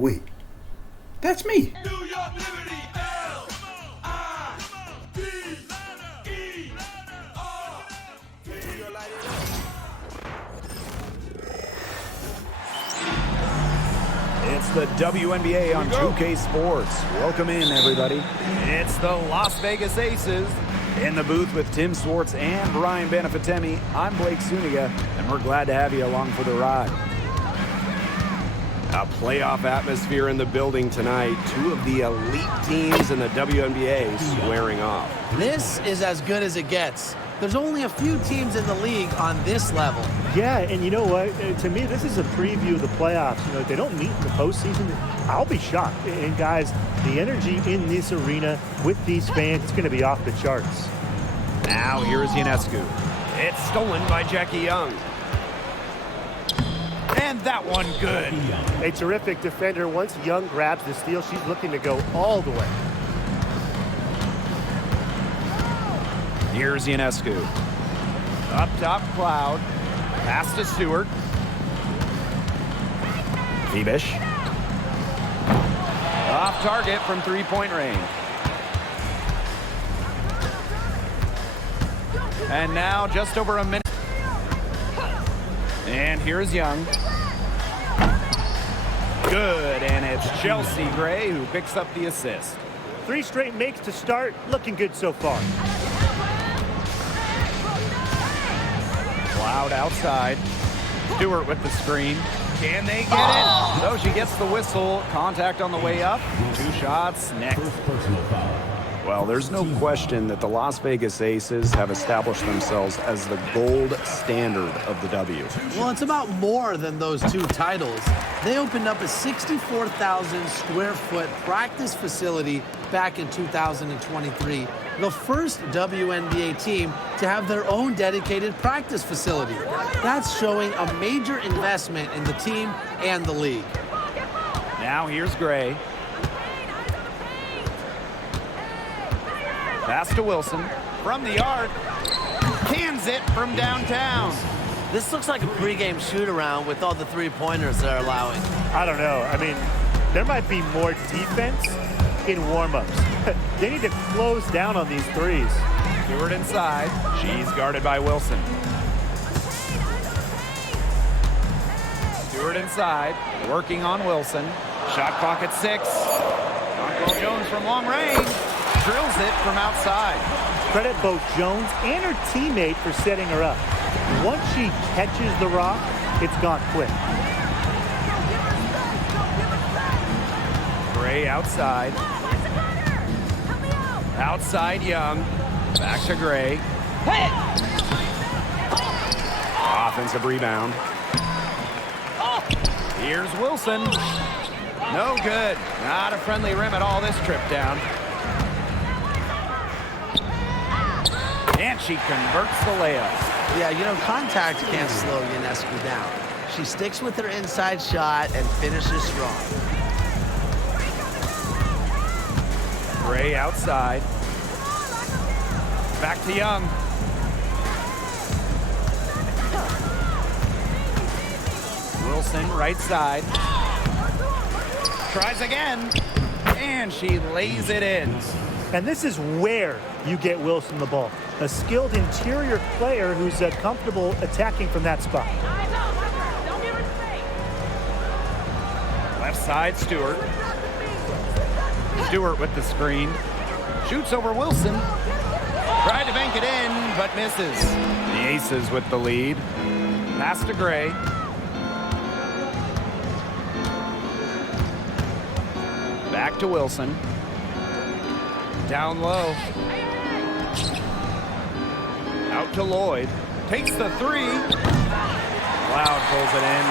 wait, that's me. New York Liberty, It's the WNBA on 2K Sports. Welcome in, everybody. It's the Las Vegas Aces. In the booth with Tim Swartz and Brian Benefatemi, I'm Blake Suniga, and we're glad to have you along for the ride. A playoff atmosphere in the building tonight. Two of the elite teams in the WNBA squaring off. This is as good as it gets. There's only a few teams in the league on this level. Yeah, and you know what? To me, this is a preview of the playoffs. You know, if they don't meet in the postseason, I'll be shocked. And guys, the energy in this arena with these fans, it's going to be off the charts. Now here's Ionescu. It's stolen by Jackie Young. And that one good. A terrific defender. Once Young grabs the steal, she's looking to go all the way. Here's Ionescu. Up top, Cloud. Pass to Stewart. Phoebish. Off target from three-point range. And now just over a minute. And here's Young. Good, and it's Chelsea Gray who picks up the assist. 3 straight makes to start. Looking good so far. Cloud outside. Stewart with the screen. Can they get it? So she gets the whistle. Contact on the way up. 2 shots next. Well, there's no question that the Las Vegas Aces have established themselves as the gold standard of the W. Well, it's about more than those 2 titles. They opened up a 64,000 square foot practice facility back in 2023. The first WNBA team to have their own dedicated practice facility. That's showing a major investment in the team and the league. Now here's Gray. Pass to Wilson. From the arc. Cans it from downtown. This looks like a pregame shoot-around with all the 3-pointers they're allowing. I don't know. I mean, there might be more defense in warm-ups. They need to close down on these threes. Stewart inside. She's guarded by Wilson. Stewart inside. Working on Wilson. Shot clock at 6. Donquel Jones from long range. Drills it from outside. Credit both Jones and her teammate for setting her up. Once she catches the rock, it's gone quick. Gray outside. Outside Young. Back to Gray. Offensive rebound. Here's Wilson. No good. Not a friendly rim at all this trip down. And she converts the layup. Yeah, you know, contact can't slow Ionescu down. She sticks with her inside shot and finishes strong. Gray outside. Back to Young. Wilson right side. Tries again. And she lays it in. And this is where you get Wilson the ball. A skilled interior player who's comfortable attacking from that spot. Left side, Stewart. Stewart with the screen. Shoots over Wilson. Tried to bank it in, but misses. The Aces with the lead. Pass to Gray. Back to Wilson. Down low. Out to Lloyd. Takes the 3. Cloud pulls it in.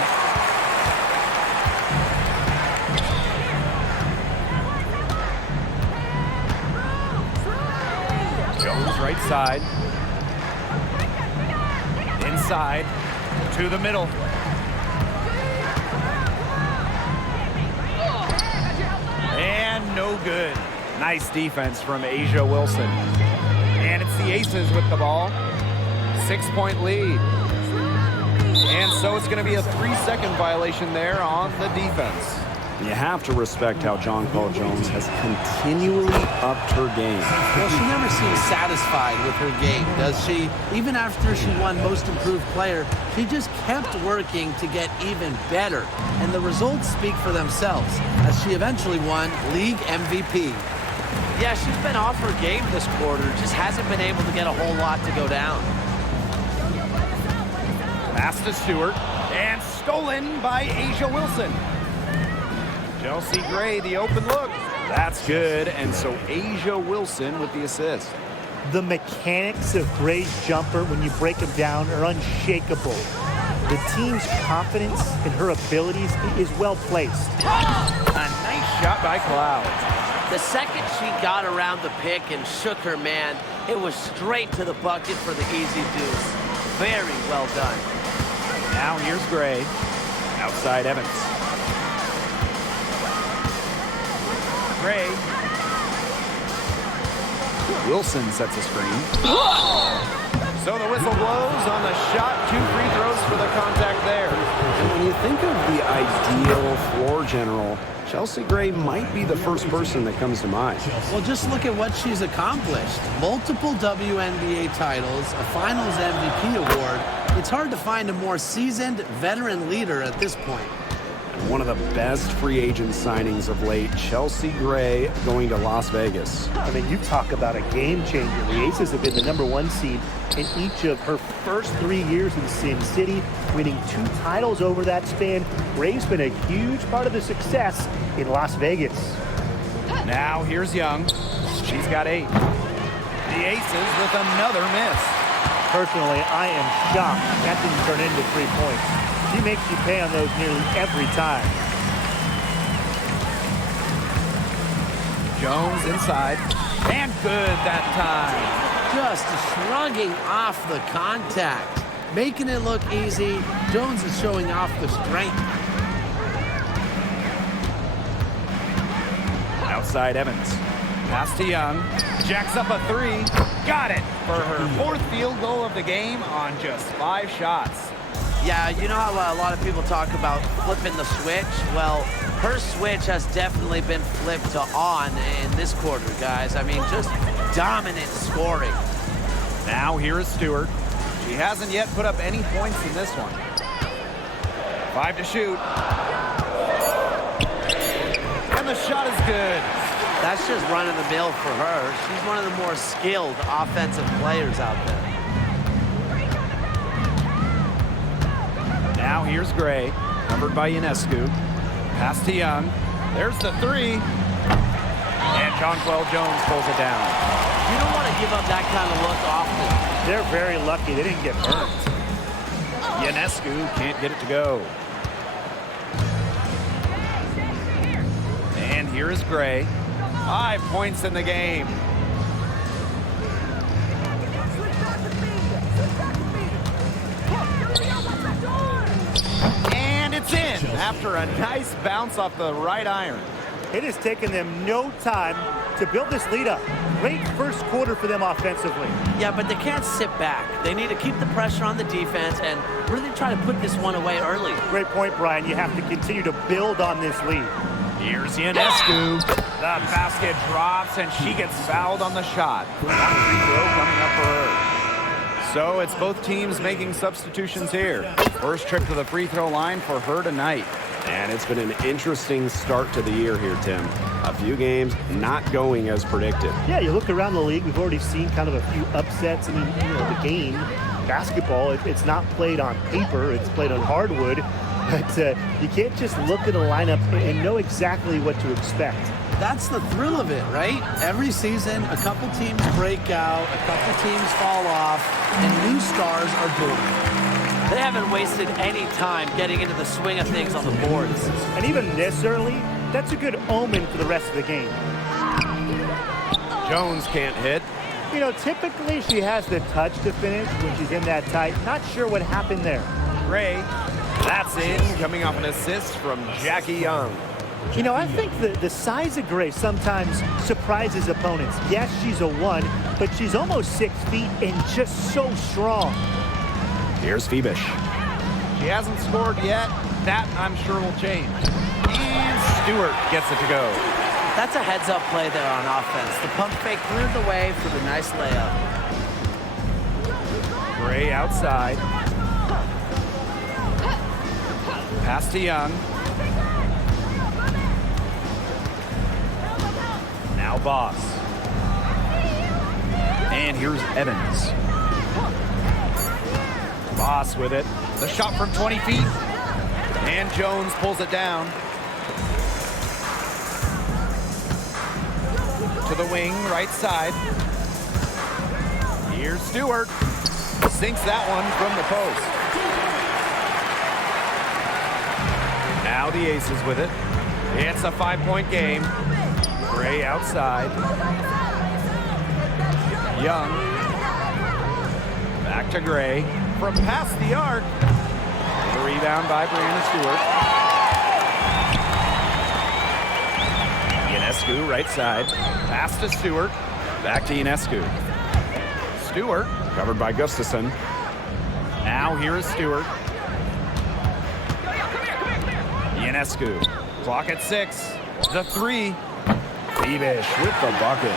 Jones right side. Inside. To the middle. And no good. Nice defense from Asia Wilson. And it's the Aces with the ball. 6-point lead. And so it's going to be a 3-second violation there on the defense. You have to respect how Jonquel Jones has continually upped her game. Well, she never seems satisfied with her game, does she? Even after she won Most Improved Player, she just kept working to get even better. And the results speak for themselves, as she eventually won League MVP. Yeah, she's been off her game this quarter. Just hasn't been able to get a whole lot to go down. Pass to Stewart, and stolen by Asia Wilson. Chelsea Gray, the open look. That's good, and so Asia Wilson with the assist. The mechanics of Gray's jumper, when you break them down, are unshakable. The team's confidence in her abilities is well placed. A nice shot by Cloud. The second she got around the pick and shook her man, it was straight to the bucket for the easy deuce. Very well done. Now here's Gray. Outside Evans. Gray. Wilson sets a screen. So the whistle blows on the shot. 2 free throws for the contact there. And when you think of the ideal floor general, Chelsea Gray might be the first person that comes to mind. Well, just look at what she's accomplished. Multiple WNBA titles, a Finals MVP award. It's hard to find a more seasoned veteran leader at this point. And one of the best free agent signings of late, Chelsea Gray going to Las Vegas. I mean, you talk about a game changer. The Aces have been the #1 seed in each of her first 3 years in Sin City, winning 2 titles over that span. Gray's been a huge part of the success in Las Vegas. Now here's Young. She's got 8. The Aces with another miss. Personally, I am shocked that didn't turn into 3 points. She makes you pay on those nearly every time. Jones inside. And good that time. Just shrugging off the contact, making it look easy. Jones is showing off the strength. Outside Evans. Pass to Young. Jacks up a 3. Got it for her 4th field goal of the game on just 5 shots. Yeah, you know how a lot of people talk about flipping the switch? Well, her switch has definitely been flipped to on in this quarter, guys. I mean, just dominant scoring. Now here is Stewart. She hasn't yet put up any points in this one. 5 to shoot. And the shot is good. That's just run-of-the-mill for her. She's one of the more skilled offensive players out there. Now here's Gray, covered by Ionescu. Pass to Young. There's the 3. And Jonquel Jones pulls it down. You don't want to give up that kind of look often. They're very lucky they didn't get burnt. Ionescu can't get it to go. And here is Gray. 5 points in the game. And it's in after a nice bounce off the right iron. It has taken them no time to build this lead up. Great first quarter for them offensively. Yeah, but they can't sit back. They need to keep the pressure on the defense and really try to put this one away early. Great point, Brian. You have to continue to build on this lead. Here's Ionescu. The basket drops, and she gets fouled on the shot. 1 free throw coming up for her. So it's both teams making substitutions here. First trip to the free throw line for her tonight. And it's been an interesting start to the year here, Tim. A few games not going as predicted. Yeah, you look around the league, we've already seen kind of a few upsets. I mean, you know, the game, basketball, it's not played on paper, it's played on hardwood. But you can't just look at a lineup and know exactly what to expect. That's the thrill of it, right? Every season, a couple teams break out, a couple teams fall off, and new stars are born. They haven't wasted any time getting into the swing of things on the boards. And even this early, that's a good omen for the rest of the game. Jones can't hit. You know, typically she has the touch to finish when she's in that tight. Not sure what happened there. Gray, that's in, coming off an assist from Jackie Young. You know, I think the size of Gray sometimes surprises opponents. Yes, she's a 1, but she's almost 6 feet and just so strong. Here's Phoebish. She hasn't scored yet. That, I'm sure, will change. And Stewart gets it to go. That's a heads-up play there on offense. The pump fake cleared the way for the nice layup. Gray outside. Pass to Young. Now Boss. And here's Evans. Boss with it. The shot from 20 feet. And Jones pulls it down. To the wing, right side. Here's Stewart. Sinks that one from the post. Now the Aces with it. It's a 5-point game. Gray outside. Young. Back to Gray. From past the arc. The rebound by Brandon Stewart. Ionescu, right side. Pass to Stewart. Back to Ionescu. Stewart, covered by Gustafson. Now here is Stewart. Ionescu. Clock at 6. The 3. Bebish with the bucket.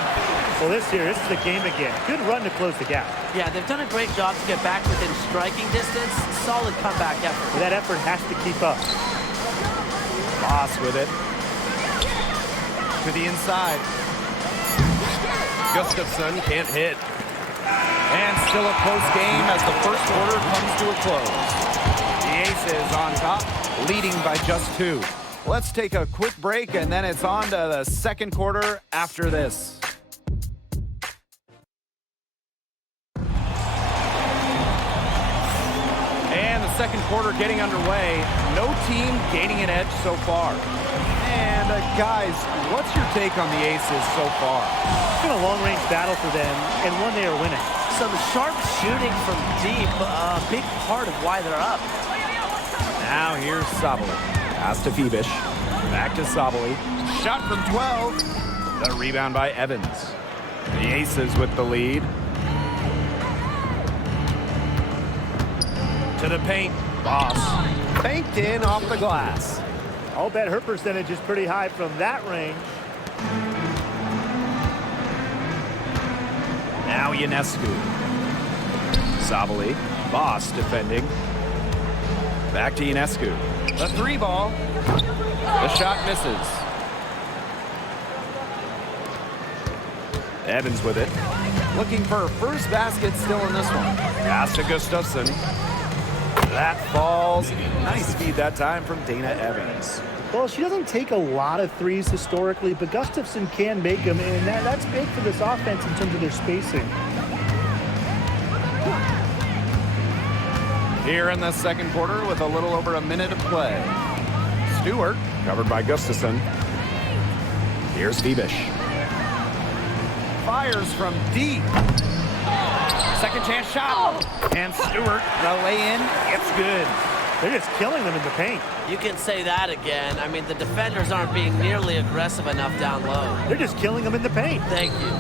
Well, this is the game again. Good run to close the gap. Yeah, they've done a great job to get back within striking distance. Solid comeback effort. That effort has to keep up. Boss with it. To the inside. Gustafson can't hit. And still a close game as the first quarter comes to a close. The Aces on top, leading by just 2. Let's take a quick break, and then it's on to the second quarter after this. And the second quarter getting underway. No team gaining an edge so far. And guys, what's your take on the Aces so far? It's been a long-range battle for them, and one they are winning. Some sharp shooting from deep, a big part of why they're up. Now here's Sabali. Pass to Bebish. Back to Sabali. Shot from 12. The rebound by Evans. The Aces with the lead. To the paint. Boss. Banked in off the glass. I'll bet her percentage is pretty high from that range. Now Ionescu. Sabali. Boss defending. Back to Ionescu. The 3 ball. The shot misses. Evans with it. Looking for her first basket still in this one. Pass to Gustafson. That falls. Nice feed that time from Dana Evans. Well, she doesn't take a lot of threes historically, but Gustafson can make them, and that's big for this offense in terms of their spacing. Here in the second quarter with a little over a minute of play. Stewart, covered by Gustafson. Here's Bebish. Fires from deep. Second chance shot. And Stewart, the lay-in, it's good. They're just killing them in the paint. You can say that again. I mean, the defenders aren't being nearly aggressive enough down low. They're just killing them in the paint. Thank you.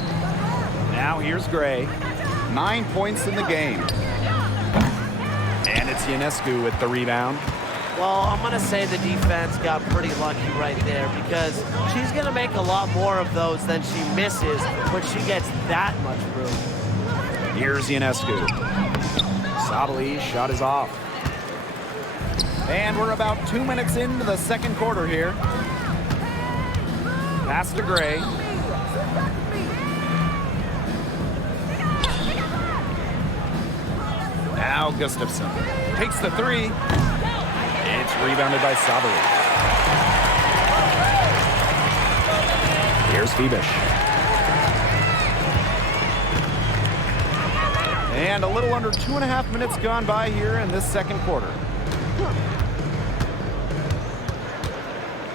Now here's Gray. 9 points in the game. And it's Ionescu with the rebound. Well, I'm going to say the defense got pretty lucky right there because she's going to make a lot more of those than she misses when she gets that much room. Here's Ionescu. Sabali shot is off. And we're about 2 minutes into the second quarter here. Pass to Gray. Now Gustafson takes the 3. It's rebounded by Sabali. Here's Bebish. And a little under 2.5 minutes gone by here in this second quarter.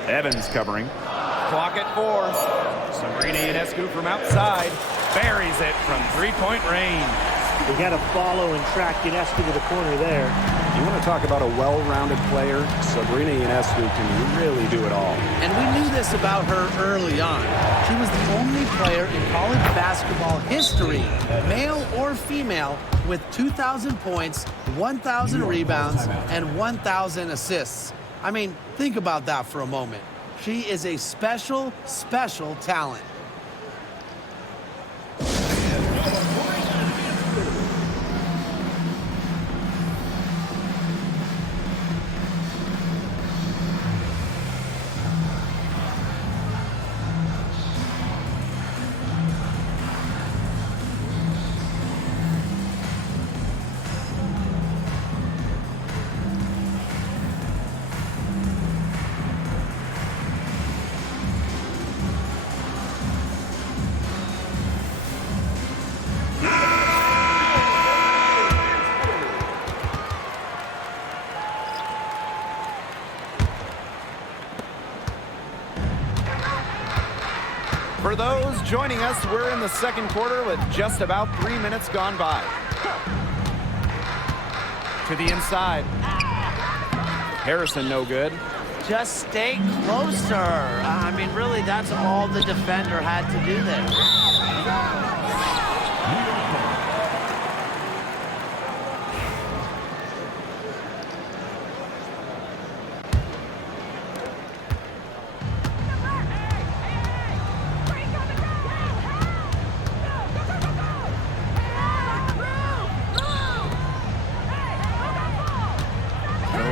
Evans covering. Clock at 4. Sabrina Ionescu from outside. Buries it from 3-point range. They got to follow and track Ionescu to the corner there. You want to talk about a well-rounded player? Sabrina Ionescu can really do it all. And we knew this about her early on. She was the only player in college basketball history, male or female, with 2,000 points, 1,000 rebounds, and 1,000 assists. I mean, think about that for a moment. She is a special, special talent. For those joining us, we're in the second quarter with just about 3 minutes gone by. To the inside. Harrison no good. Just stay closer. I mean, really, that's all the defender had to do there.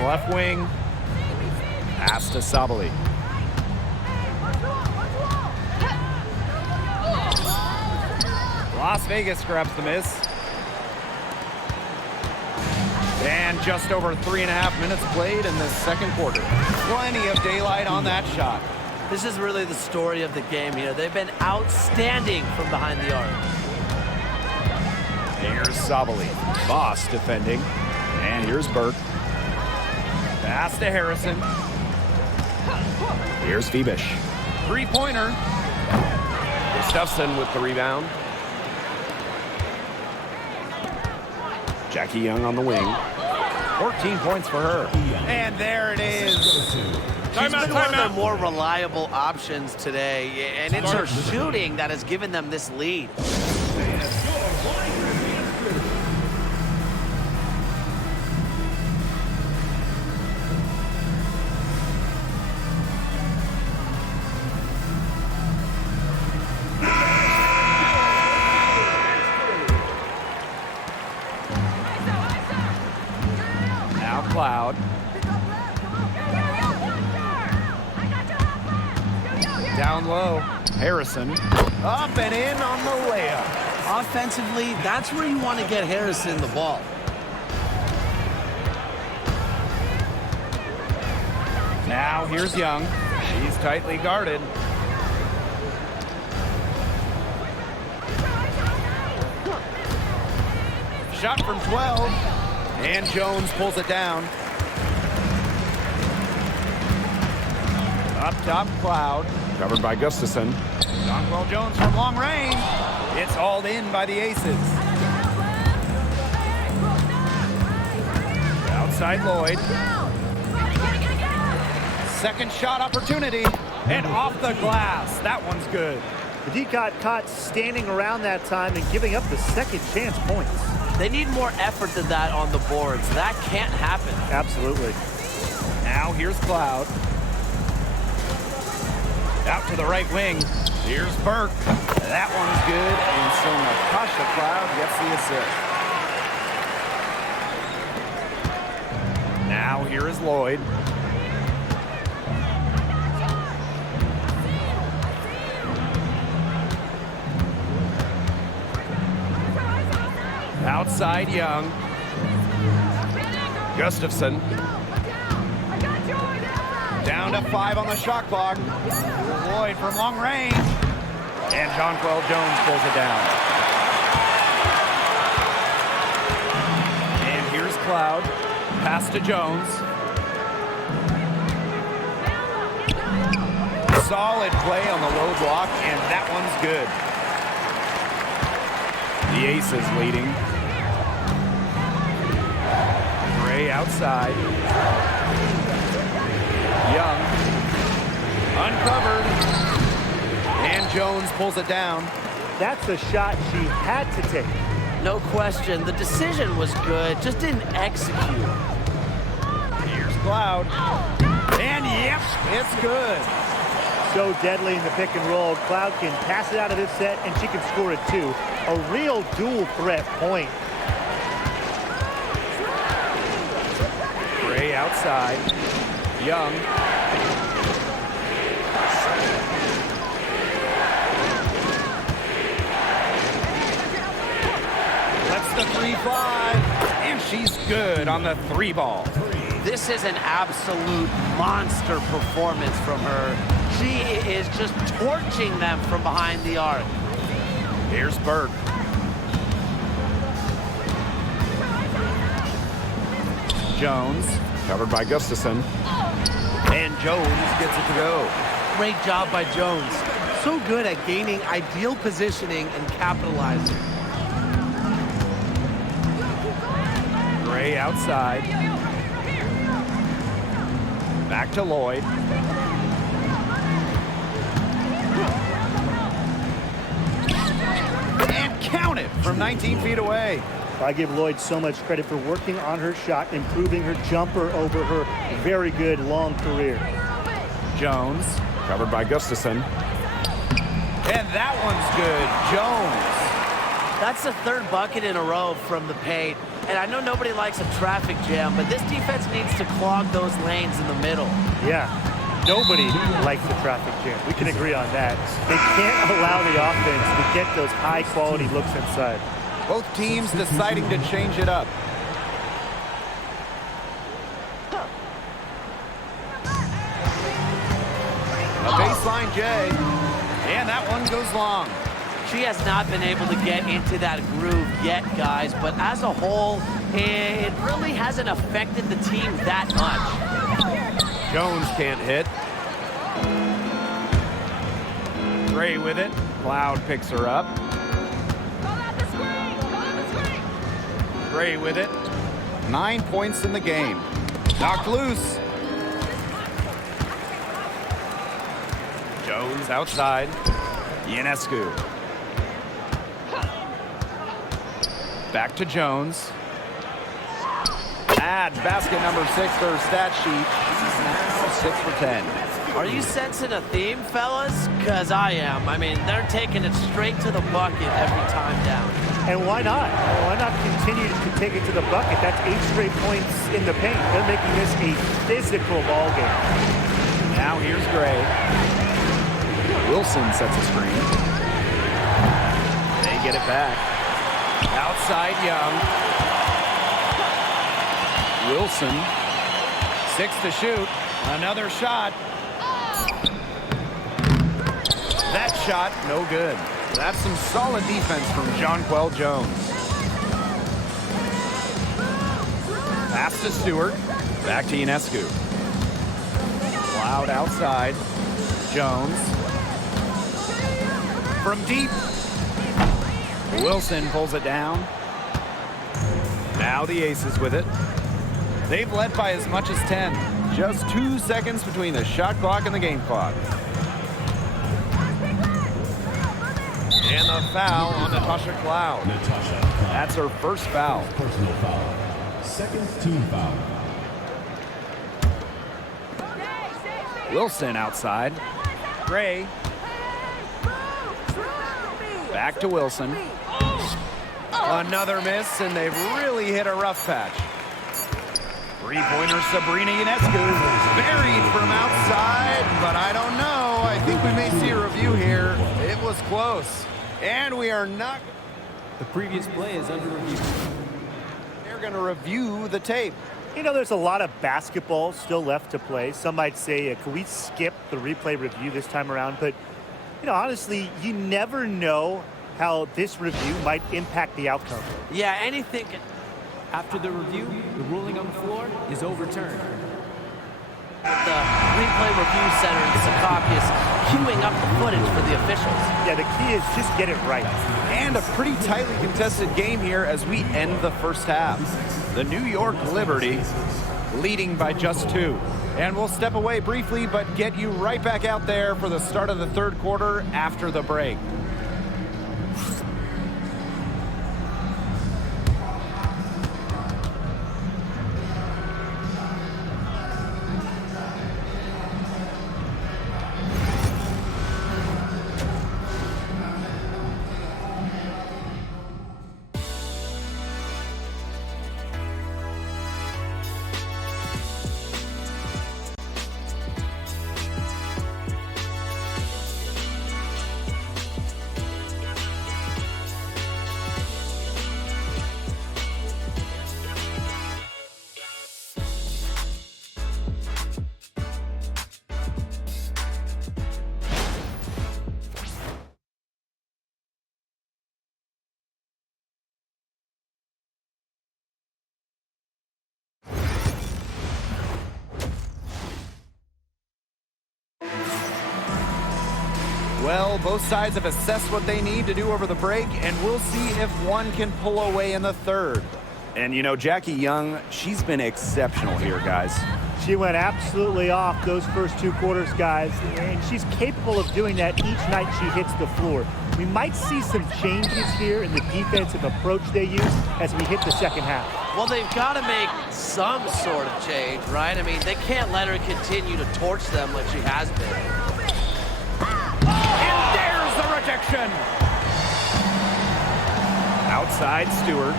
Left wing. Pass to Sabali. Las Vegas grabs the miss. And just over 3.5 minutes played in the second quarter. Plenty of daylight on that shot. This is really the story of the game here. They've been outstanding from behind the arc. Here's Sabali. Boss defending. And here's Burke. Pass to Harrison. Here's Phoebish. Three-pointer. Gustafson with the rebound. Jackie Young on the wing. 14 points for her. And there it is. She's been one of their more reliable options today, and it's her shooting that has given them this lead. Cloud. Down low. Harrison. Up and in on the layup. Offensively, that's where you want to get Harrison the ball. Now here's Young. She's tightly guarded. Shot from 12. And Jones pulls it down. Up top, Cloud. Covered by Gustafson. Jonquel Jones from long range. It's hauled in by the Aces. Outside Lloyd. Second shot opportunity. And off the glass. That one's good. The D got caught standing around that time and giving up the second chance points. They need more effort than that on the boards. That can't happen. Absolutely. Now here's Cloud. Out to the right wing. Here's Burke. That one's good, and so Natasha Cloud gets the assist. Now here is Lloyd. Outside Young. Gustafson. Down to 5 on the shot clock. Lloyd from long range. And Jonquel Jones pulls it down. And here's Cloud. Pass to Jones. Solid play on the low block, and that one's good. The Aces leading. Gray outside. Young. Uncovered. And Jones pulls it down. That's a shot she had to take. No question. The decision was good, just didn't execute. Here's Cloud. And yep, it's good. so deadly in the pick and roll. Cloud can pass it out of this set, and she can score it too. A real dual threat point. Gray outside. Young. Lets the 3-5. And she's good on the 3 ball. This is an absolute monster performance from her. She is just torching them from behind the arc. Here's Burke. Jones. Covered by Gustafson. And Jones gets it to go. Great job by Jones. So good at gaining ideal positioning and capitalizing. Gray outside. Back to Lloyd. And count it from 19 feet away. I give Lloyd so much credit for working on her shot, improving her jumper over her very good long career. Jones. Covered by Gustafson. And that one's good. Jones. That's the 3rd bucket in a row from the paint. And I know nobody likes a traffic jam, but this defense needs to clog those lanes in the middle. Yeah, nobody likes the traffic jam. We can agree on that. They can't allow the offense to get those high-quality looks inside. Both teams deciding to change it up. A baseline J. And that one goes long. She has not been able to get into that groove yet, guys, but as a whole, it really hasn't affected the team that much. Jones can't hit. Gray with it. Cloud picks her up. Gray with it. 9 points in the game. Knocked loose. Jones outside. Ionescu. Back to Jones. Add basket number 6 to her stat sheet. She's now 6 for 10. Are you sensing a theme, fellas? Because I am. I mean, they're taking it straight to the bucket every time down. And why not? Why not continue to take it to the bucket? That's 8 straight points in the paint. They're making this a physical ball game. Now here's Gray. Wilson sets a screen. They get it back. Outside Young. Wilson. 6 to shoot. Another shot. That shot, no good. That's some solid defense from Jonquel Jones. Pass to Stewart. Back to Ionescu. Cloud outside. Jones. From deep. Wilson pulls it down. Now the Aces with it. They've led by as much as 10. Just 2 seconds between the shot clock and the game clock. And the foul on Natasha Cloud. That's her first foul. Personal foul. Second team foul. Wilson outside. Gray. Back to Wilson. Another miss, and they've really hit a rough patch. Three-pointer Sabrina Ionescu. Buried from outside, but I don't know. I think we may see a review here. It was close. And we are not... The previous play is under review. They're going to review the tape. You know, there's a lot of basketball still left to play. Some might say, can we skip the replay review this time around? But, you know, honestly, you never know how this review might impact the outcome. Yeah, anything... After the review, the ruling on the floor is overturned. The replay review center in Secaucus queuing up the footage for the officials. Yeah, the key is just get it right. And a pretty tightly contested game here as we end the first half. The New York Liberty leading by just 2. And we'll step away briefly, but get you right back out there for the start of the third quarter after the break. Well, both sides have assessed what they need to do over the break, and we'll see if one can pull away in the third. And, you know, Jackie Young, she's been exceptional here, guys. She went absolutely off those first 2 quarters, guys, and she's capable of doing that each night she hits the floor. We might see some changes here in the defensive approach they use as we hit the second half. Well, they've got to make some sort of change, right? I mean, they can't let her continue to torch them like she has been. And there's the rejection. Outside Stewart.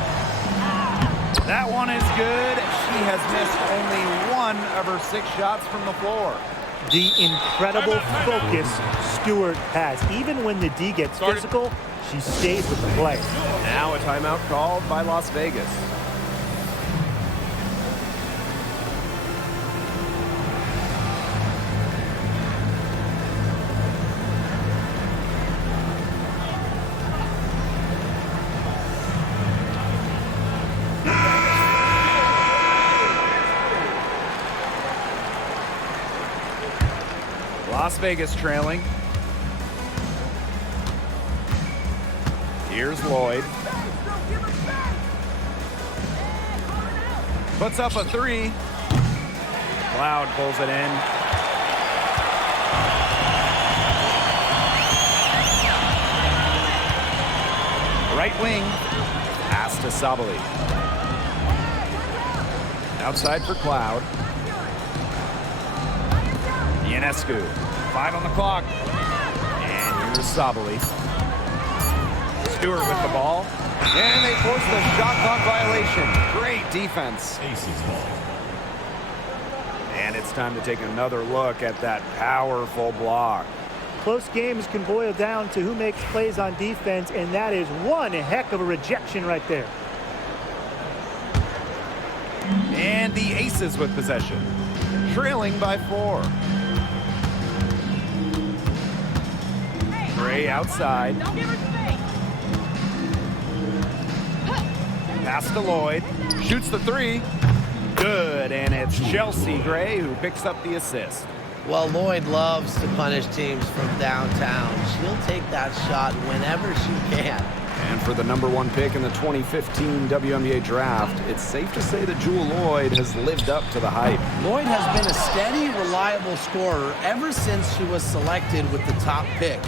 That one is good. She has missed only 1 of her 6 shots from the floor. The incredible focus Stewart has. Even when the D gets physical, she stays with the play. Now a timeout called by Las Vegas. Las Vegas trailing. Here's Lloyd. Puts up a 3. Cloud pulls it in. Right wing. Pass to Sabali. Outside for Cloud. Ionescu. 5 on the clock. And here's Sabali. Stewart with the ball. And they force the shot clock violation. Great defense. Aces ball. And it's time to take another look at that powerful block. Close games can boil down to who makes plays on defense, and that is one heck of a rejection right there. And the Aces with possession. Trailing by 4. Gray outside. Don't give her space. Pass to Lloyd. Shoots the 3. Good, and it's Chelsea Gray who picks up the assist. Well, Lloyd loves to punish teams from downtown. She'll take that shot whenever she can. And for the #1 pick in the 2015 WNBA draft, it's safe to say that Jewel Lloyd has lived up to the hype. Lloyd has been a steady, reliable scorer ever since she was selected with the top pick.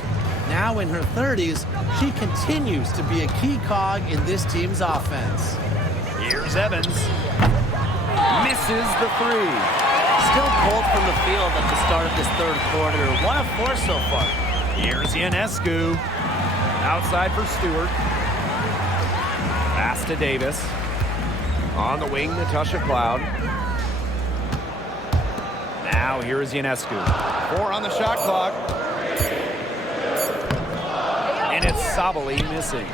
Now in her 30s, she continues to be a key cog in this team's offense. Here's Evans. Misses the 3. Still pulled from the field at the start of this third quarter. 1 of 4 so far. Here's Ionescu. Outside for Stewart. Pass to Davis. On the wing, Natasha Cloud. Now here's Ionescu. 4 on the shot clock. And it's Sabali missing.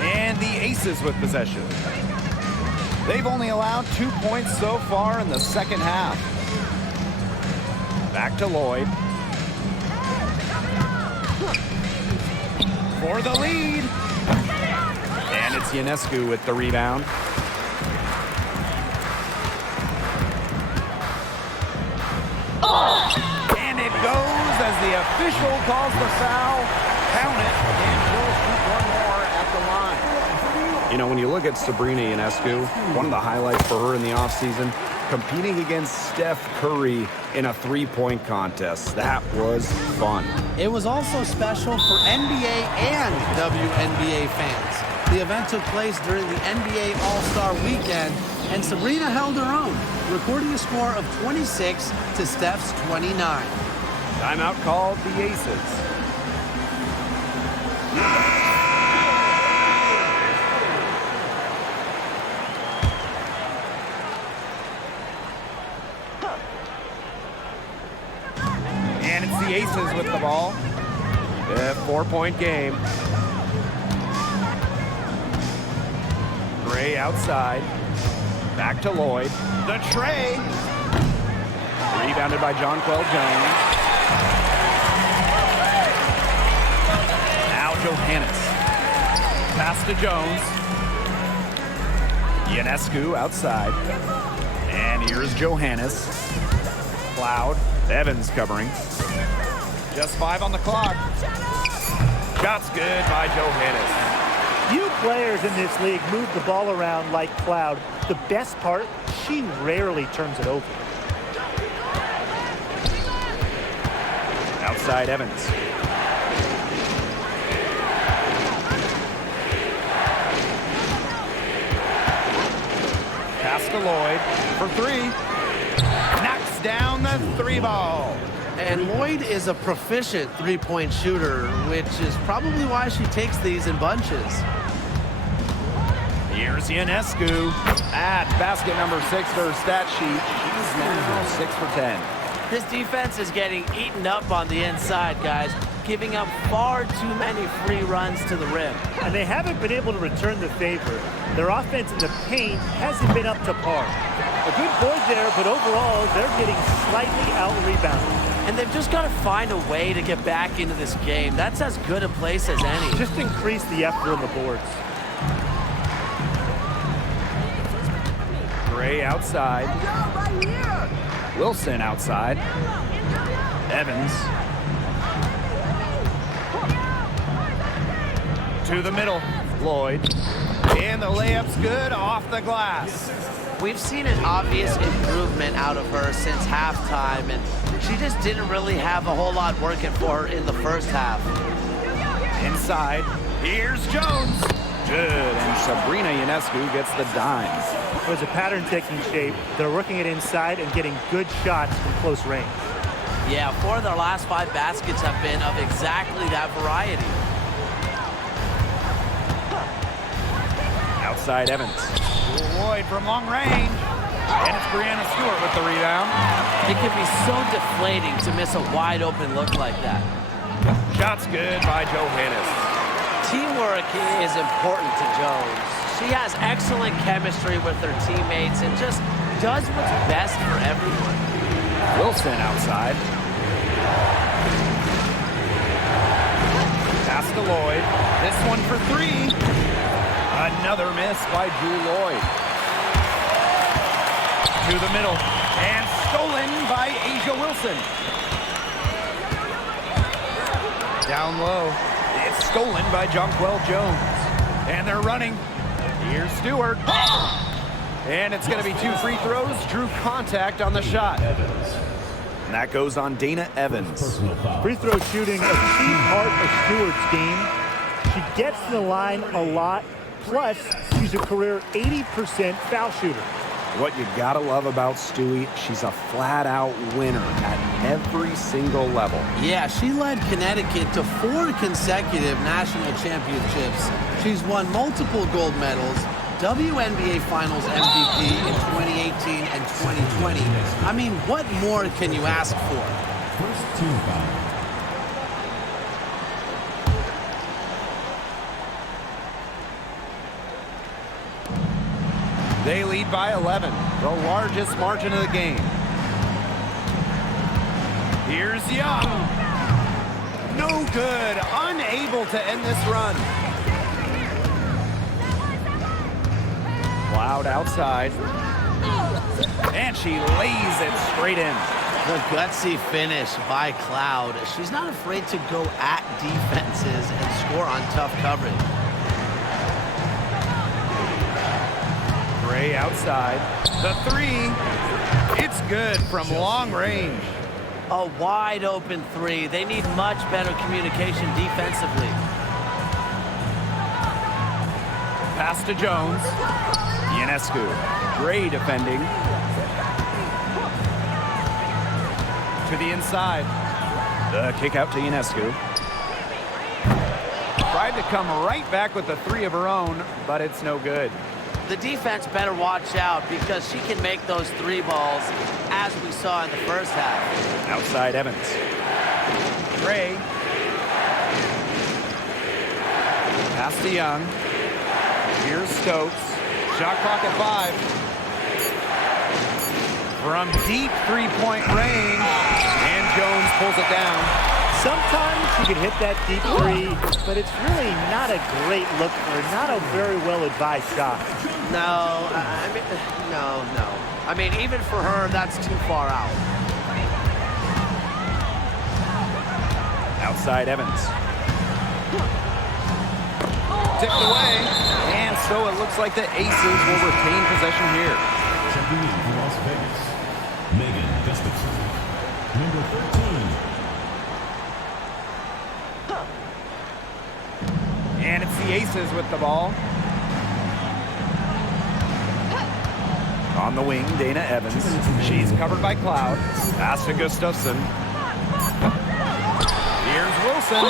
And the Aces with possession. They've only allowed 2 points so far in the second half. Back to Lloyd. For the lead. And it's Ionescu with the rebound. And it goes as the official calls the foul. Count it. And we'll shoot 1 more at the line. You know, when you look at Sabrina Ionescu, one of the highlights for her in the offseason, competing against Steph Curry in a 3-point contest. That was fun. It was also special for NBA and WNBA fans. The event took place during the NBA All-Star Weekend, and Sabrina held her own, recording a score of 26 to Steph's 29. Timeout called the Aces. And it's the Aces with the ball. A 4-point game. Gray outside. Back to Lloyd. The tray. Rebounded by Jonquel Jones. Now Johannes. Pass to Jones. Ionescu outside. And here's Johannes. Cloud. Evans covering. Just 5 on the clock. Shot's good by Johannes. Few players in this league move the ball around like Cloud. The best part, she rarely turns it over. Outside Evans. Pass to Lloyd for 3. Knocks down the 3 ball. And Lloyd is a proficient three-point shooter, which is probably why she takes these in bunches. Here's Ionescu at basket number 6 to her stat sheet. She's now 6 for 10. This defense is getting eaten up on the inside, guys, giving up far too many free runs to the rim. And they haven't been able to return the favor. Their offense in the paint hasn't been up to par. A good board there, but overall, they're getting slightly out-rebounded. And they've just got to find a way to get back into this game. That's as good a place as any. Just increase the effort on the boards. Gray outside. Wilson outside. Evans. To the middle. Lloyd. And the layup's good off the glass. We've seen an obvious improvement out of her since halftime, and she just didn't really have a whole lot working for her in the first half. Inside. Here's Jones. Good. And Sabrina Ionescu gets the dime. There's a pattern taking shape. They're working it inside and getting good shots from close range. Yeah, 4 of their last 5 baskets have been of exactly that variety. Outside Evans. Lloyd from long range. And it's Brianna Stewart with the rebound. It can be so deflating to miss a wide open look like that. Shot's good by Johannes. Teamwork is important to Jones. She has excellent chemistry with her teammates and just does what's best for everyone. Wilson outside. Pass to Lloyd. This one for 3. Another miss by Drew Lloyd. To the middle. And stolen by Asia Wilson. Down low. It's stolen by Jonquel Jones. And they're running. Here's Stewart. And it's going to be 2 free throws. Drew contact on the shot. And that goes on Dana Evans. Free throw shooting, a key part of Stewart's game. She gets to the line a lot. Plus, she's a career 80% foul shooter. What you gotta love about Stewie, she's a flat-out winner at every single level. Yeah, she led Connecticut to 4 consecutive national championships. She's won multiple gold medals, WNBA Finals MVP in 2018 and 2020. I mean, what more can you ask for? First team foul. They lead by 11, the largest margin of the game. Here's Young. No good, unable to end this run. Cloud outside. And she lays it straight in. The gutsy finish by Cloud. She's not afraid to go at defenses and score on tough coverage. Gray outside. The 3. It's good from long range. A wide open 3. They need much better communication defensively. Pass to Jones. Ionescu. Gray defending. To the inside. The kick out to Ionescu. Tried to come right back with the 3 of her own, but it's no good. The defense better watch out because she can make those 3 balls as we saw in the first half. Outside Evans. Gray. Pass to Young. Here's Stokes. Shot clock at 5. From deep 3-point range. And Jones pulls it down. Sometimes you can hit that deep 3, but it's really not a great look or not a very well-advised shot. No, no. I mean, even for her, that's too far out. Outside Evans. Tipped away. And so it looks like the Aces will retain possession here. Checking in from Las Vegas, Megan Gustafson. Number 13. And it's the Aces with the ball. On the wing, Dana Evans. She's covered by Cloud. Pass to Gustafson. Here's Wilson.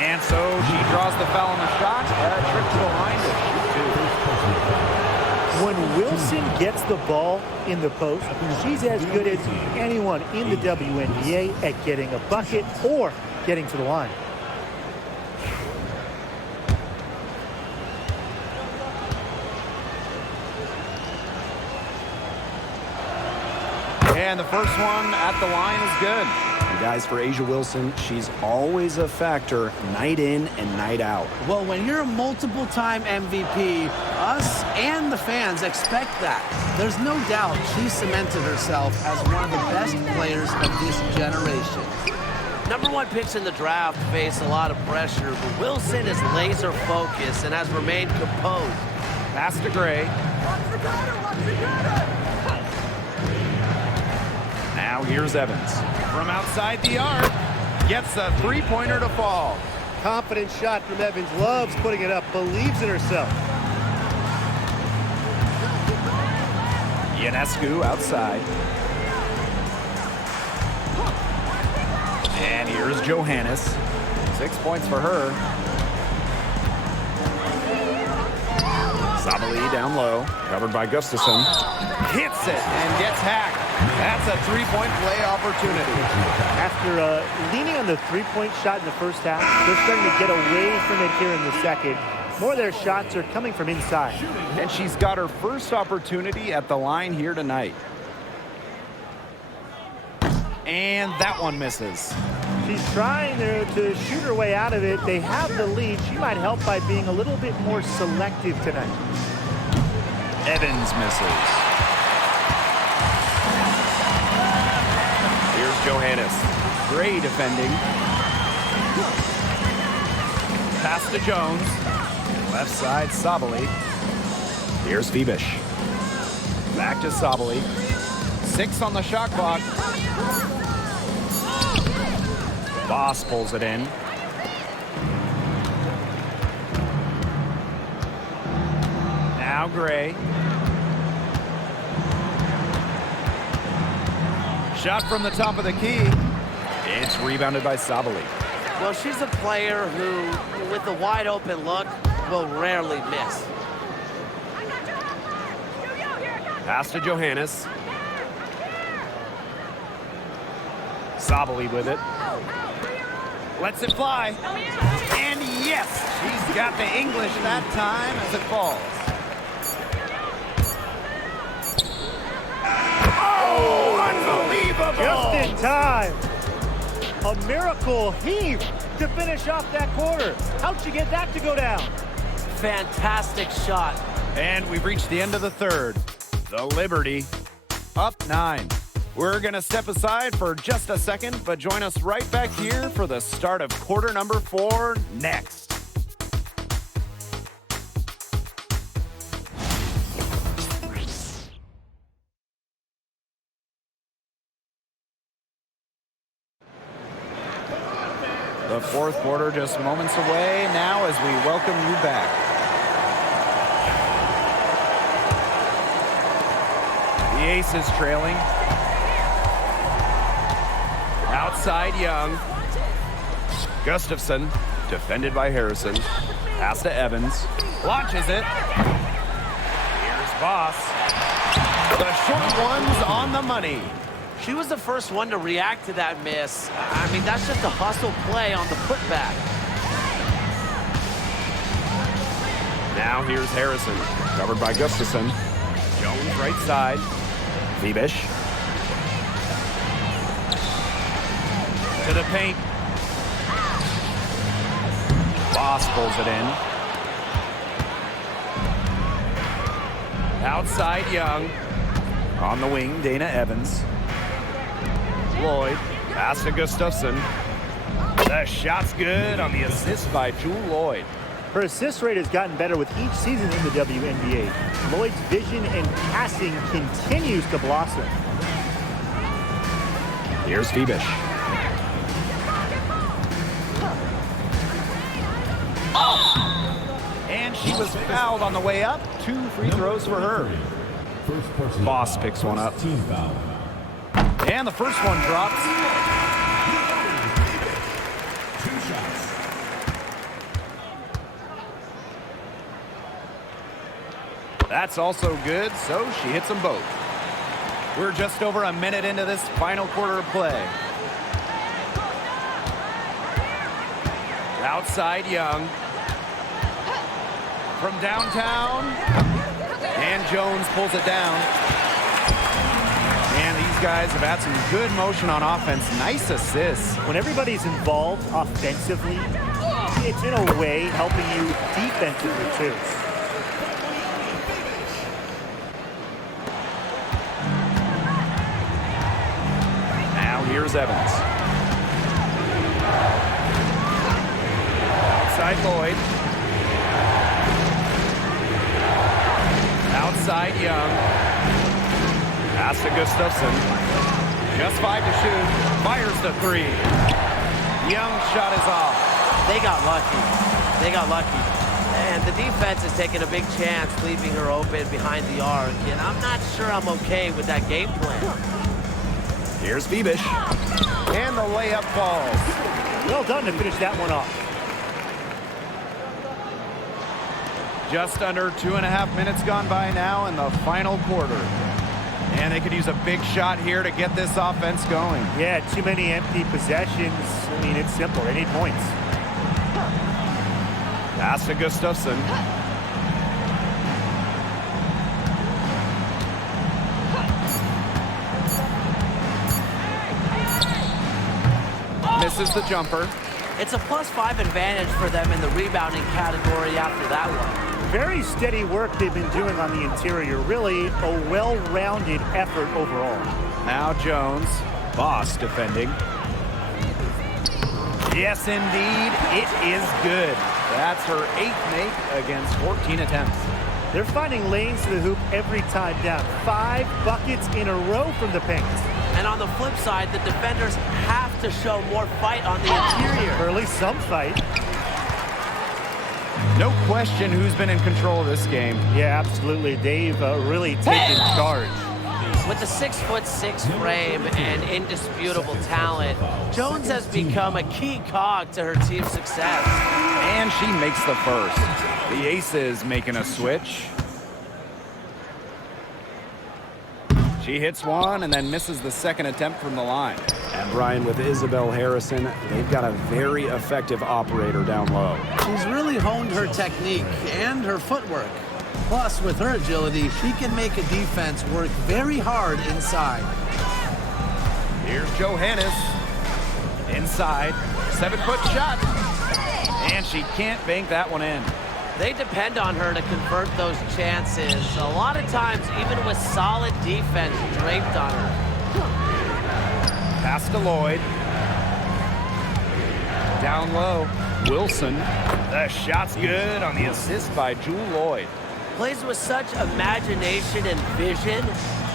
And so she draws the foul on the shot. A trip to the line to shoot two. When Wilson gets the ball in the post, she's as good as anyone in the WNBA at getting a bucket or getting to the line. And the first one at the line is good. And guys, for A'ja Wilson, she's always a factor night in and night out. Well, when you're a multiple-time MVP, us and the fans expect that. There's no doubt she cemented herself as one of the best players of this generation. Number 1 picks in the draft face a lot of pressure, but Wilson is laser focused and has remained composed. Pass to Gray. Now here's Evans. From outside the arc, gets a three-pointer to fall. Confident shot from Evans. Loves putting it up. Believes in herself. Ionescu outside. And here's Johannes. 6 points for her. Sabali down low, covered by Gustafson. Hits it and gets hacked. That's a three-point play opportunity. After leaning on the three-point shot in the first half, they're starting to get away from it here in the second. More of their shots are coming from inside. And she's got her first opportunity at the line here tonight. And that one misses. She's trying to shoot her way out of it. They have the lead. She might help by being a little bit more selective tonight. Evans misses. Here's Johannes. Gray defending. Pass to Jones. Left side, Sabali. Here's Fibish. Back to Sabali. 6 on the shot clock. Boss pulls it in. Now Gray. Shot from the top of the key. It's rebounded by Sabali. Well, she's a player who, with a wide open look, will rarely miss. Pass to Johannes. Sabali with it. Lets it fly. And yes, she's got the English that time as it falls. Oh, unbelievable! Just in time. A miracle heave to finish off that quarter. How'd she get that to go down? Fantastic shot. And we've reached the end of the third. The Liberty up 9. We're going to step aside for just a second, but join us right back here for the start of quarter number 4 next. The fourth quarter just moments away now as we welcome you back. The Aces trailing. Outside Young. Gustafson, defended by Harrison. Pass to Evans. Launches it. Here's Voss. The short one's on the money. She was the first one to react to that miss. I mean, that's just a hustle play on the putback. Now here's Harrison, covered by Gustafson. Jones right side. Fibish. To the paint. Voss pulls it in. Outside Young. On the wing, Dana Evans. Lloyd. Pass to Gustafson. The shot's good on the assist by Jewel Lloyd. Her assist rate has gotten better with each season in the WNBA. Lloyd's vision and passing continues to blossom. Here's Phoebish. And she was fouled on the way up. 2 free throws for her. First personal Boss foul. picks one up. Team foul. And the first one drops. 2 shots. That's also good, so she hits them both. We're just over a minute into this final quarter of play. Outside Young. From downtown. And Jones pulls it down. And these guys have had some good motion on offense. Nice assists. When everybody's involved offensively, it's in a way helping you defensively too. Now here's Evans. Outside Lloyd. Outside Young. Pass to Gustafson. Just 5 to shoot. Fires the 3. Young's shot is off. They got lucky. They got lucky. And the defense is taking a big chance, leaving her open behind the arc. And I'm not sure I'm okay with that game plan. Here's Phoebish. And the layup falls. Well done to finish that one off. Just under 2.5 minutes gone by now in the final quarter. And they could use a big shot here to get this offense going. Yeah, too many empty possessions. I mean, it's simple. They need points. Pass to Gustafson. Misses the jumper. It's a +5 advantage for them in the rebounding category after that one. Very steady work they've been doing on the interior. Really a well-rounded effort overall. Now Jones. Boss defending. Yes, indeed. It is good. That's her 8th make against 14 attempts. They're finding lanes to the hoop every time down. 5 buckets in a row from the paint. And on the flip side, the defenders have to show more fight on the interior. Or at least some fight. No question who's been in control of this game. Yeah, absolutely. They've really taken charge. With the 6'6" frame and indisputable talent, Jones has become a key cog to her team's success. And she makes the first. The Aces making a switch. She hits one and then misses the second attempt from the line. And Brian, with Isabel Harrison, they've got a very effective operator down low. She's really honed her technique and her footwork. Plus, with her agility, she can make a defense work very hard inside. Here's Johannes. Inside. 7-foot shot. And she can't bank that one in. They depend on her to convert those chances. A lot of times, even with solid defense draped on her. Pass to Lloyd. Down low. Wilson. The shot's good on the assist by Jewel Lloyd. Plays with such imagination and vision.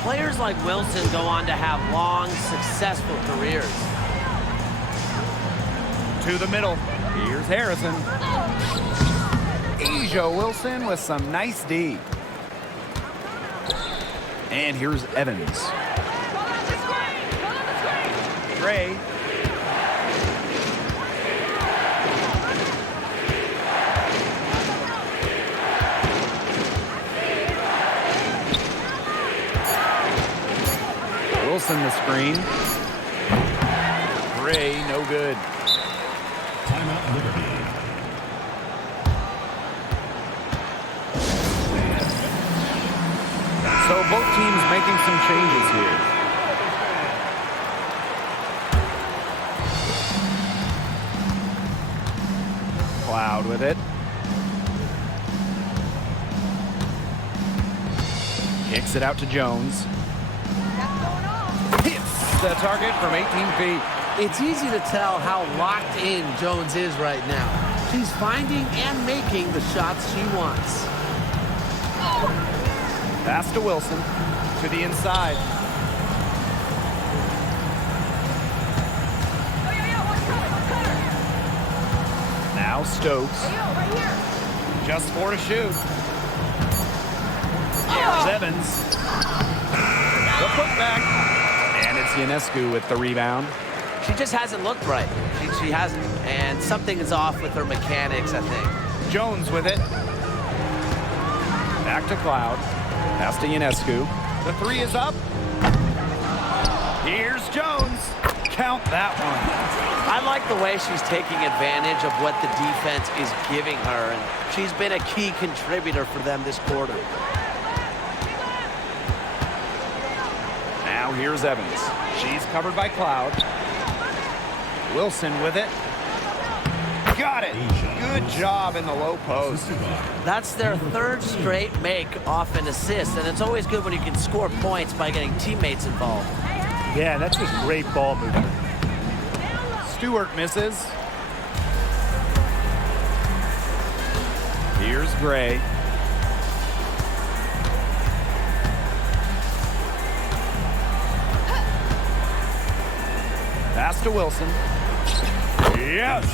Players like Wilson go on to have long, successful careers. To the middle. Here's Harrison. Asia Wilson with some nice D. And here's Evans. Gray. Wilson the screen. Gray, no good. Timeout Liberty. So both teams making some changes here. Cloud with it. Kicks it out to Jones. Hits the target from 18 feet. It's easy to tell how locked in Jones is right now. She's finding and making the shots she wants. Pass to Wilson, to the inside. Now Stokes. Just 4 to shoot. Here's Evans. The putback. And it's Ionescu with the rebound. She just hasn't looked right. She hasn't. And something is off with her mechanics, I think. Jones with it. Back to Cloud. Pass to Ionescu. The 3 is up. Here's Jones. Count that one. I like the way she's taking advantage of what the defense is giving her, and she's been a key contributor for them this quarter. Now here's Evans. She's covered by Cloud. Wilson with it. Got it. Good job in the low post. That's their 3rd straight make off an assist, and it's always good when you can score points by getting teammates involved. Yeah, that's just great ball movement. Stewart misses. Here's Gray. Pass to Wilson. Yes!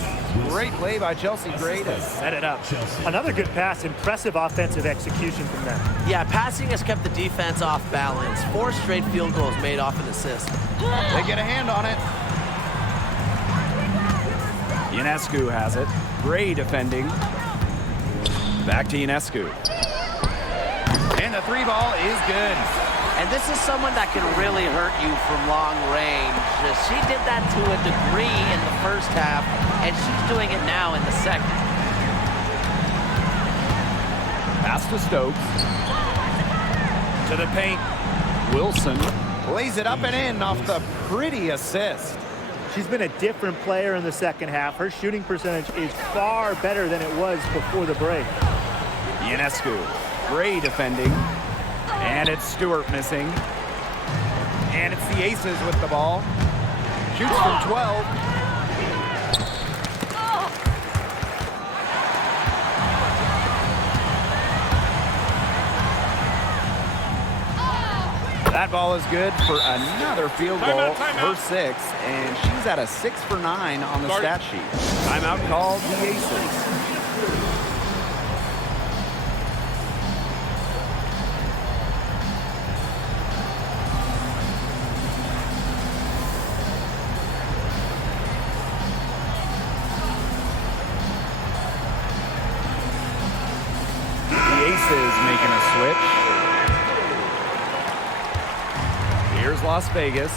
Great play by Chelsea Gray to set it up. Another good pass. Impressive offensive execution from them. Yeah, passing has kept the defense off balance. 4 straight field goals made off an assist. They get a hand on it. Ionescu has it. Gray defending. Back to Ionescu. And the 3 ball is good. And this is someone that can really hurt you from long range. She did that to a degree in the first half, and she's doing it now in the second. Pass to Stokes. To the paint. Wilson lays it up and in off the pretty assist. She's been a different player in the second half. Her shooting percentage is far better than it was before the break. Ionescu. Gray defending. And it's Stewart missing. And it's the Aces with the ball. Shoots from 12. That ball is good for another field goal, her 6th, and she's at a 6 for 9 on the stat sheet. Timeout called the Aces. Making a switch. Here's Las Vegas,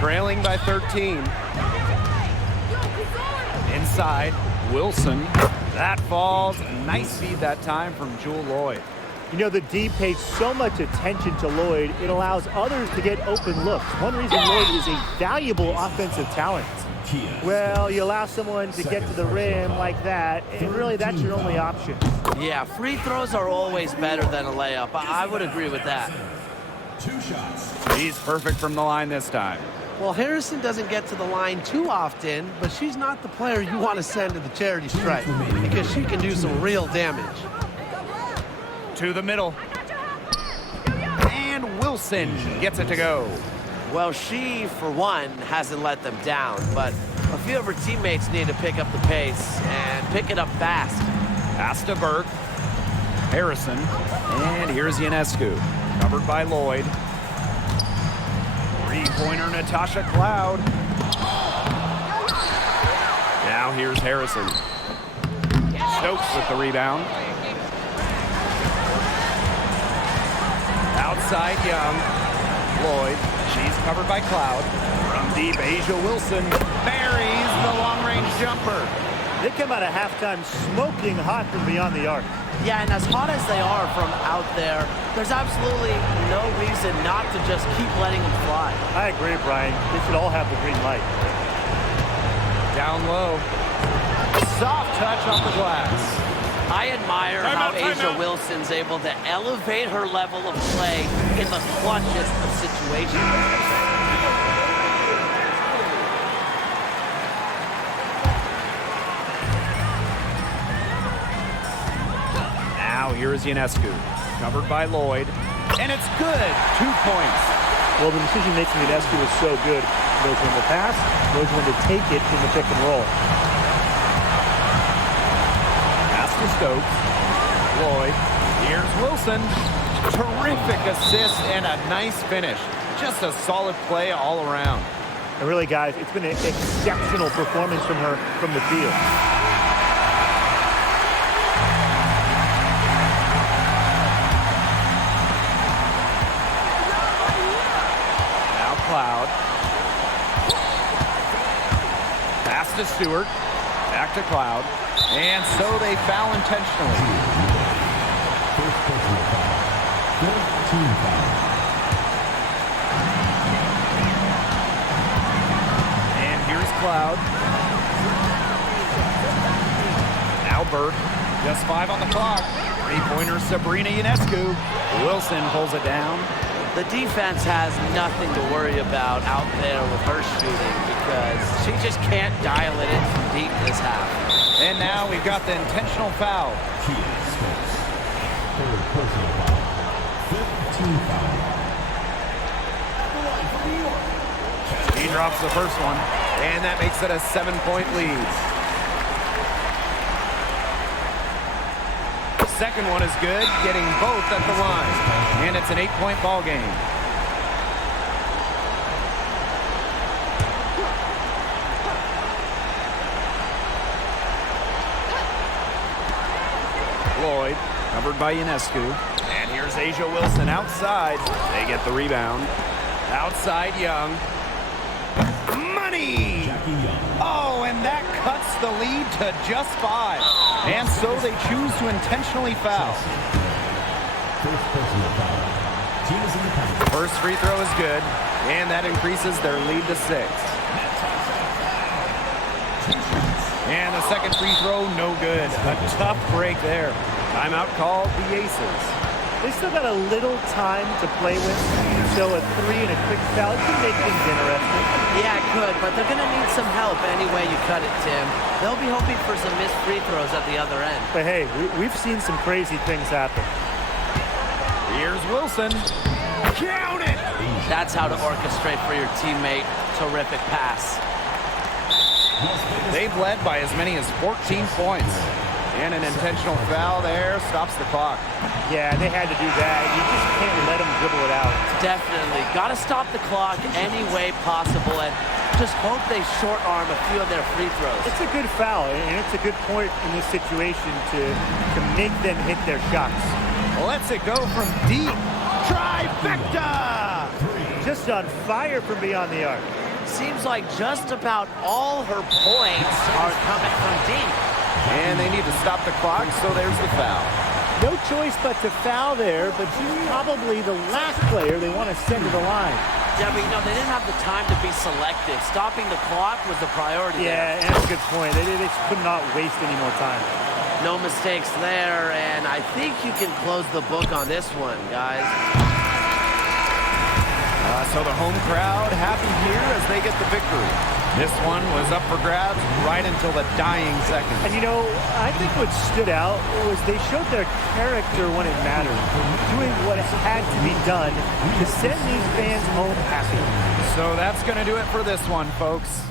trailing by 13. Inside, Wilson. That falls. Nice feed that time from Jewel Lloyd. You know, the D pays so much attention to Lloyd, it allows others to get open looks. One reason Lloyd is a valuable offensive talent. Well, you allow someone to get to the rim like that, and really that's your only option. Yeah, free throws are always better than a layup. I would agree with that. 2 shots. He's perfect from the line this time. Well, Harrison doesn't get to the line too often, but she's not the player you want to send to the charity stripe because she can do some real damage. To the middle. And Wilson gets it to go. Well, she, for one, hasn't let them down, but a few of her teammates need to pick up the pace and pick it up fast. Pass to Burke. Harrison. And here's Ionescu. Covered by Lloyd. 3-pointer Natasha Cloud. Now here's Harrison. Stokes with the rebound. Outside Young. Lloyd. She's covered by Cloud. From deep, Asia Wilson buries the long-range jumper. They come out of halftime smoking hot from beyond the arc. Yeah, and as hot as they are from out there, there's absolutely no reason not to just keep letting them fly. I agree, Brian. They should all have the green light. Down low. Soft touch off the glass. I admire how Asia Wilson's able to elevate her level of play in the clutchest of situations. here is Ionescu. Covered by Lloyd. And it's good. 2 points. Well, the decision-making at Ionescu was so good. Knows when to pass, knows when to take it in the pick and roll. Pass to Stokes. Lloyd. Here's Wilson. Terrific assist and a nice finish. Just a solid play all around. And really, guys, it's been an exceptional performance from her from the field. Now Cloud. Pass to Stewart. Back to Cloud. And so they foul intentionally. First personal foul. Fourth team foul. And here's Cloud. Now Burke. Just 5 on the clock. Three-pointer Sabrina Ionescu. Wilson pulls it down. The defense has nothing to worry about out there with her shooting because she just can't dial it in from deep this half. And now we've got the intentional foul. Third personal foul. Fifth team foul. She drops the first one, and that makes it a 7-point lead. The second one is good, getting both at the line. And it's an 8-point ball game. Lloyd, covered by Ionescu. And here's Asia Wilson outside. They get the rebound. Outside Young. Money! Oh, and that cuts the lead to just 5. And so they choose to intentionally foul. First personal foul. Team is in the penalty. First free throw is good, and that increases their lead to 6. And the second free throw, no good. A tough break there. Timeout called the Aces. They still got a little time to play with, so a 3 and a quick foul can make things interesting. Yeah, it could, but they're going to need some help any way you cut it, Tim. They'll be hoping for some missed free throws at the other end. But hey, we've seen some crazy things happen. Here's Wilson. Count it! That's how to orchestrate for your teammate. Terrific pass. They've led by as many as 14 points. And an intentional foul there stops the clock. Yeah, they had to do that. You just can't let them dribble it out. Definitely. Got to stop the clock any way possible and just hope they short arm a few of their free throws. It's a good foul, and it's a good point in this situation to make them hit their shots. Lets it go from deep. Trifecta! Just on fire from beyond the arc. Seems like just about all her points are coming from deep. And they need to stop the clock, so there's the foul. No choice but to foul there, but she's probably the last player they want to send to the line. Yeah, but they didn't have the time to be selective. Stopping the clock was the priority Yeah, there. and that's a good point. They just could not waste any more time. No mistakes there, and I think you can close the book on this one, guys. So the home crowd happy here as they get the victory. This one was up for grabs right until the dying seconds. And I think what stood out was they showed their character when it mattered, doing what had to be done to send these fans home happy. So that's going to do it for this one, folks.